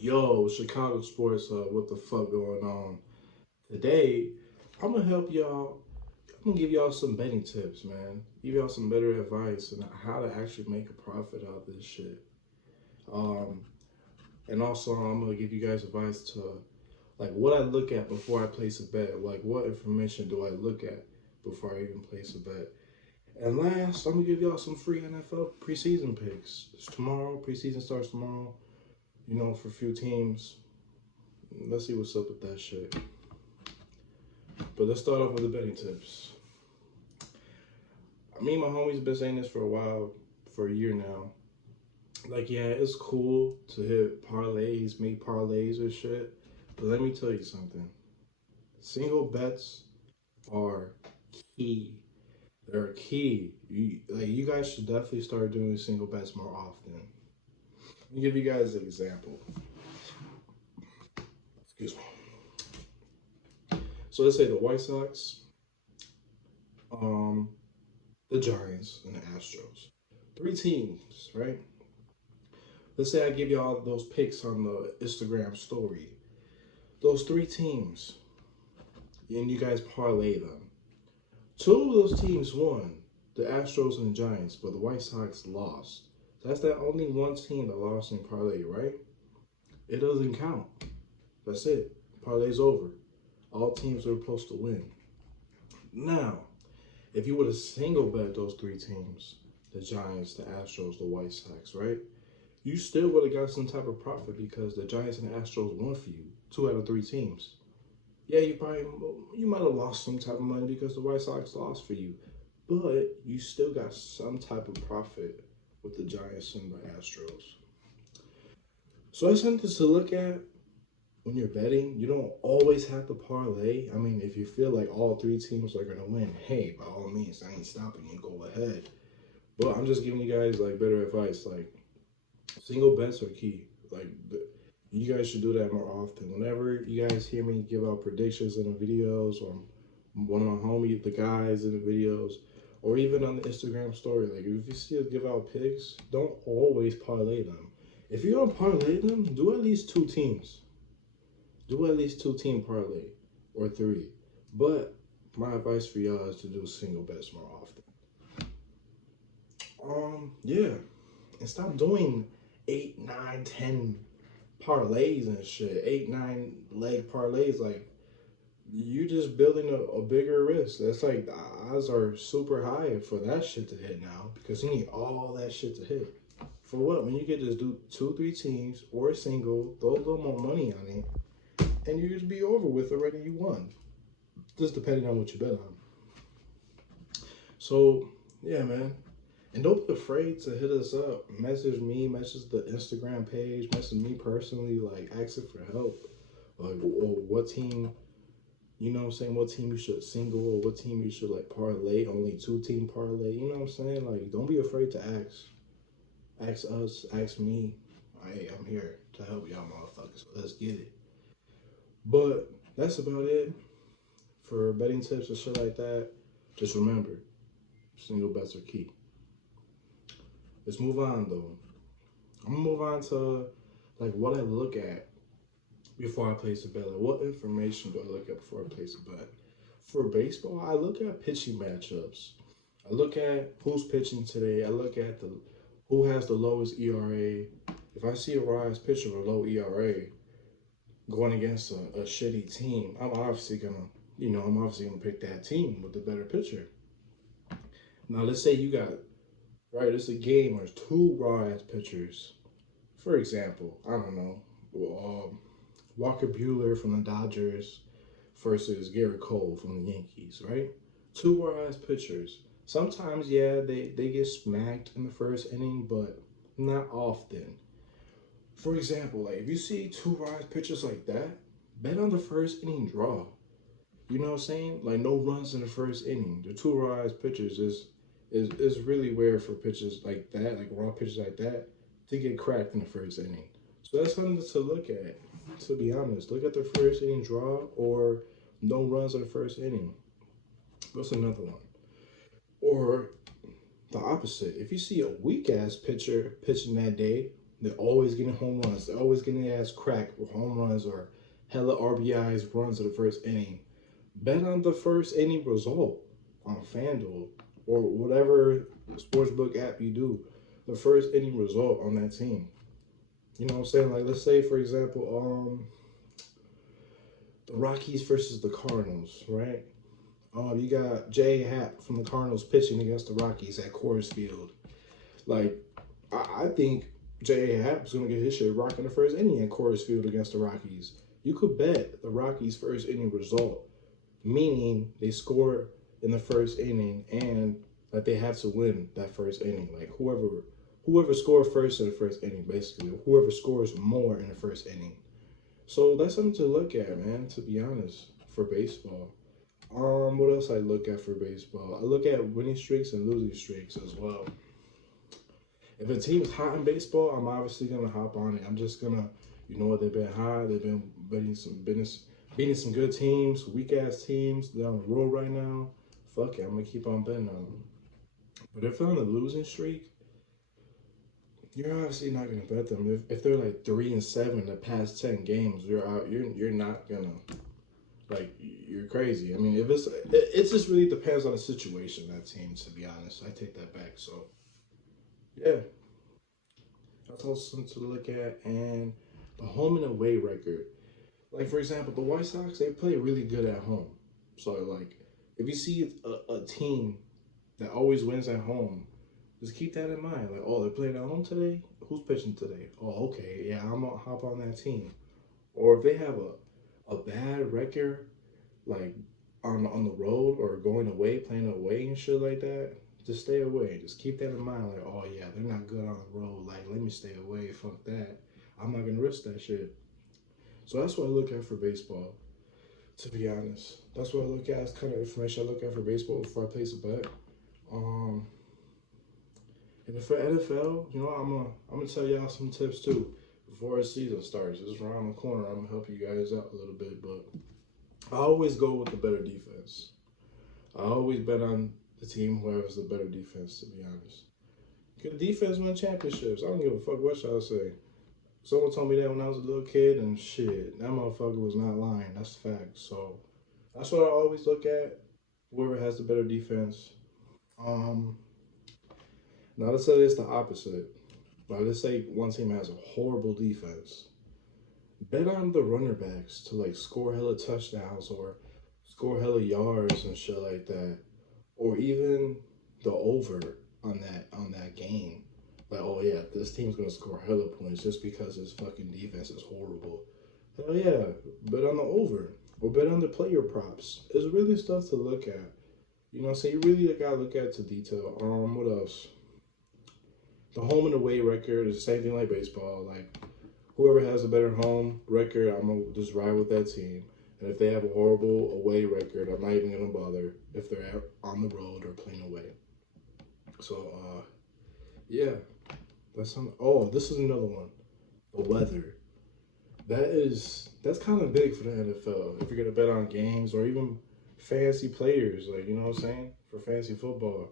Yo, Chicago Sports Hub, what the fuck going on? Today, I'm gonna help y'all. I'm gonna give y'all some betting tips, man. Give y'all some better advice on how to actually make a profit out of this shit. Um, and also, I'm gonna give you guys advice to like what I look at before I place a bet. Like, what information do I look at before I even place a bet? And last, I'm gonna give y'all some free NFL preseason picks. It's tomorrow. Preseason starts tomorrow. For a few teams. Let's see what's up with that shit. But let's start off with the betting tips. Me and my homies been saying this for a while, for a year now. Like, yeah, it's cool to hit parlays, make parlays or shit. But let me tell you something. Single bets are key. They're key. You guys should definitely start doing single bets more often. Let me give you guys an example. Excuse me. So let's say the White Sox, the Giants, and the Astros. Three teams, right? Let's say I give y'all those picks on the Instagram story. Those three teams, and you guys parlay them. Two of those teams won, the Astros and the Giants, but the White Sox lost. That's that only one team that lost in parlay, right? It doesn't count. That's it. Parlay's over. All teams are supposed to win. Now, if you would have single bet those three teams, the Giants, the Astros, the White Sox, right? You still would have got some type of profit because the Giants and the Astros won for you. 2 out of 3 teams. Yeah, you might have lost some type of money because the White Sox lost for you, but you still got some type of profit with the Giants and the Astros. So that's something to look at when you're betting. You don't always have to parlay. I mean, if you feel like all 3 teams are gonna win, hey, by all means, I ain't stopping you. Go ahead. But I'm just giving you guys like better advice. Like single bets are key. Like you guys should do that more often. Whenever you guys hear me give out predictions in the videos, or one of my homies, the guys in the videos, or even on the Instagram story, like if you see us give out picks, don't always parlay them. If you're gonna parlay them, do at least 2 teams. Do at least 2 team parlay or 3. But my advice for y'all is to do single bets more often. Yeah, and stop doing 8, 9, 10 parlays and shit. 8, 9 leg parlays. Like you just building a bigger risk. That's like the odds are super high for that shit to hit now because you need all that shit to hit. For what? When you get to do 2, 3 teams or a single, throw a little more money on it, and you just be over with already. You won. Just depending on what you bet on. So yeah, man. And don't be afraid to hit us up. Message me, message the Instagram page, message me personally, like asking for help. Like, or what team, what team you should single or what team you should like parlay, only 2 team parlay. You know what I'm saying? Like, don't be afraid to ask. Ask us, ask me. I'm here to help y'all motherfuckers. Let's get it. But that's about it for betting tips and shit like that. Just remember, single bets are key. Let's move on though. I'm gonna move on to like what I look at before I place a bet. Like what information do I look at before I place a bet? For baseball, I look at pitching matchups. I look at who's pitching today. I look at the who has the lowest ERA. If I see a rise pitcher with a low ERA going against a shitty team, I'm obviously gonna pick that team with the better pitcher. Now let's say you got right, it's a game where there's 2 raw-ass pitchers. For example, I don't know, Walker Buehler from the Dodgers versus Garrett Cole from the Yankees, right? 2 raw-ass pitchers. Sometimes, yeah, they get smacked in the first inning, but not often. For example, like if you see 2 raw-ass pitchers like that, bet on the first inning draw. You know what I'm saying? Like no runs in the first inning. The 2 raw-ass pitchers is really rare for pitchers like that, like raw pitchers like that, to get cracked in the first inning. So that's something to look at. To be honest, look at the first inning draw or no runs in the first inning. What's another one? Or the opposite. If you see a weak ass pitcher pitching that day, They're always getting home runs. They're always getting their ass cracked with home runs or hella RBIs, runs of the first inning. Bet on the first inning result on FanDuel or whatever sportsbook app you do. The first inning result on that team. You know what I'm saying? Like, let's say, for example, the Rockies versus the Cardinals, right? You got J. Happ from the Cardinals pitching against the Rockies at Coors Field. Like, I think J. Happ's going to get his shit rocked in the first inning at Coors Field against the Rockies. You could bet the Rockies' first inning result, meaning they score in the first inning and that they have to win that first inning. Like, whoever scored first in the first inning, basically, whoever scores more in the first inning. So that's something to look at, man, to be honest, for baseball. What else I look at for baseball? I look at winning streaks and losing streaks as well. If a team's hot in baseball, I'm obviously gonna hop on it. I'm just gonna, you know what, they've been hot. They've been beating some good teams, weak ass teams. They're on the road right now. Fuck it, I'm gonna keep on betting on them. But if they're on a losing streak, you're obviously not gonna bet them. If they're like 3-7 in the past 10 games, you're out. You're not gonna, like, you're crazy. I mean, if it just really depends on the situation, that team, to be honest. I take that back. So yeah, that's also something to look at. And the home and away record. Like, for example, the White Sox, they play really good at home. So, like, if you see a team that always wins at home, just keep that in mind. Like, oh, they're playing at home today? Who's pitching today? Oh, okay, yeah, I'm going to hop on that team. Or if they have a bad record, like, on the road or going away, playing away and shit like that, just stay away. Just keep that in mind. Like, oh, yeah, they're not good on the road. Like, let me stay away. Fuck that. I'm not going to risk that shit. So that's what I look at for baseball, to be honest. That's what I look at. It's kind of information I look at for baseball before I place a bet. And for NFL, you know, I'm gonna tell y'all some tips too before the season starts. It's around the corner. I'm gonna help you guys out a little bit, but I always go with the better defense. I always bet on the team who has the better defense, to be honest. Good defense win championships. I don't give a fuck what y'all say. Someone told me that when I was a little kid, and shit, that motherfucker was not lying. That's the fact. So that's what I always look at. Whoever has the better defense. Now let's say it's the opposite. Now let's say one team has a horrible defense. Bet on the runner backs to like score hella touchdowns or score hella yards and shit like that, or even the over on that game. Like, oh yeah, this team's gonna score hella points just because his fucking defense is horrible. Hell yeah, bet on the over or bet on the player props. It's really stuff to look at. You know what I'm saying? You really gotta look at it to detail. What else? The home and away record is the same thing like baseball. Like, whoever has a better home record, I'm gonna just ride with that team. And if they have a horrible away record, I'm not even gonna bother if they're on the road or playing away. So, yeah, that's some. Oh, this is another one. The weather. That's kind of big for the NFL. If you're gonna bet on games or even fantasy players, like, you know what I'm saying, for fantasy football.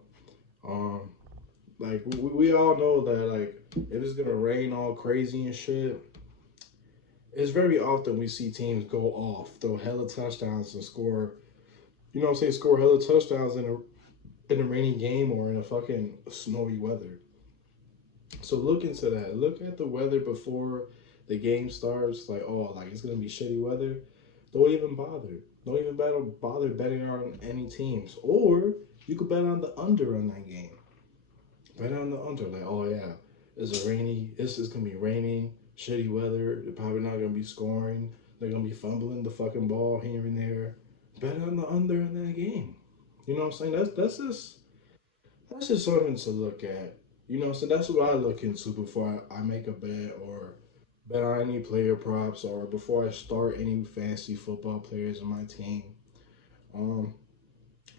Like, we all know that, like, if it's gonna rain all crazy and shit, it's very often we see teams go off, throw hella touchdowns and score, you know what I'm saying, score hella touchdowns in a rainy game or in a fucking snowy weather. So look into that. Look at the weather before the game starts. Like, oh, like, it's gonna be shitty weather. Don't even bother. Don't even bother betting on any teams. Or you could bet on the under on that game. Bet on the under. Like, oh yeah, it's rainy. This is gonna be rainy, shitty weather. They're probably not gonna be scoring. They're gonna be fumbling the fucking ball here and there. Bet on the under in that game. You know what I'm saying? That's just something to look at. You know, so that's what I look into before I make a bet or bet on any player props or before I start any fantasy football players in my team. Um,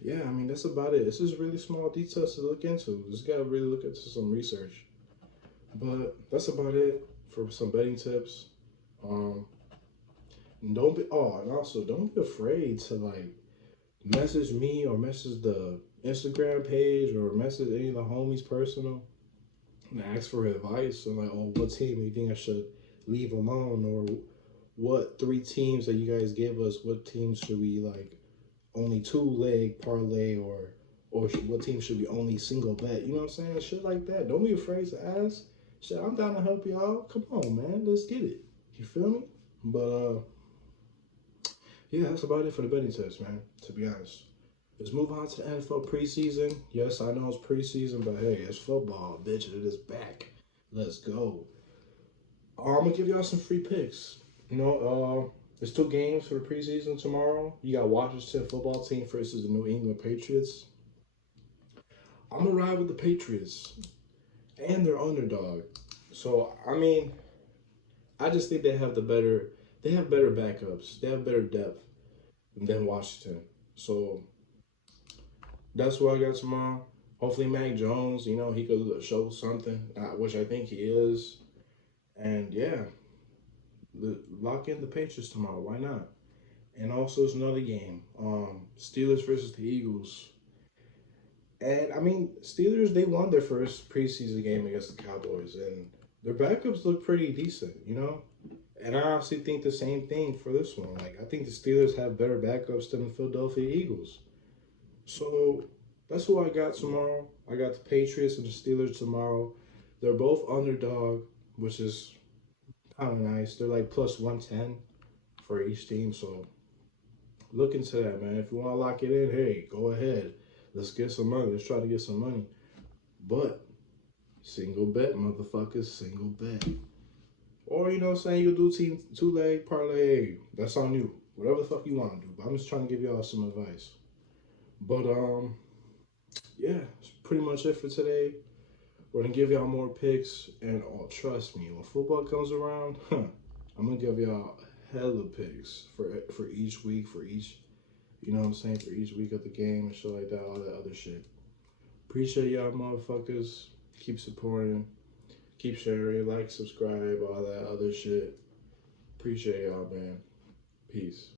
yeah, I mean, that's about it. It's just really small details to look into. Just gotta really look into some research. But that's about it for some betting tips. Um, don't be and also don't be afraid to like message me or message the Instagram page or message any of the homies personal. and ask for advice on like, oh, what team you think I should leave alone, or what three teams that you guys give us, what teams should we like only two leg parlay, or what team should be only single bet? You know what I'm saying? Shit like that. Don't be afraid to ask. Shit, I'm down to help you out. Come on, man, let's get it. You feel me? But yeah, that's about it for the betting tips, man. To be honest. Let's move on to the NFL preseason. Yes, I know it's preseason, but hey, it's football, bitch. It is back. Let's go. I'm gonna give y'all some free picks. There's two games for the preseason tomorrow. You got Washington football team versus the New England Patriots. I'm gonna ride with the Patriots, and they're underdog. So I mean, I just think they have the better. They have better backups. They have better depth than Washington. So that's what I got tomorrow. Hopefully, Mac Jones, he could show something, which I think he is. And yeah, lock in the Patriots tomorrow. Why not? And also, it's another game. Steelers versus the Eagles. And I mean, Steelers, they won their first preseason game against the Cowboys, and their backups look pretty decent. And I honestly think the same thing for this one. Like, I think the Steelers have better backups than the Philadelphia Eagles. So that's who I got tomorrow. I got the Patriots and the Steelers tomorrow. They're both underdog, which is kind of nice. They're like plus 110 for each team. So look into that, man. If you want to lock it in, hey, go ahead. Let's get some money. Let's try to get some money. But single bet, motherfuckers, single bet. Or, you know what I'm saying, you can do team two-leg parlay. That's on you. Whatever the fuck you want to do. But I'm just trying to give y'all some advice. But, yeah, that's pretty much it for today. We're going to give y'all more picks. And, trust me, when football comes around, I'm going to give y'all hella picks for each week, for each, you know what I'm saying, for each week of the game and shit like that, all that other shit. Appreciate y'all motherfuckers. Keep supporting. Keep sharing, like, subscribe, all that other shit. Appreciate y'all, man. Peace.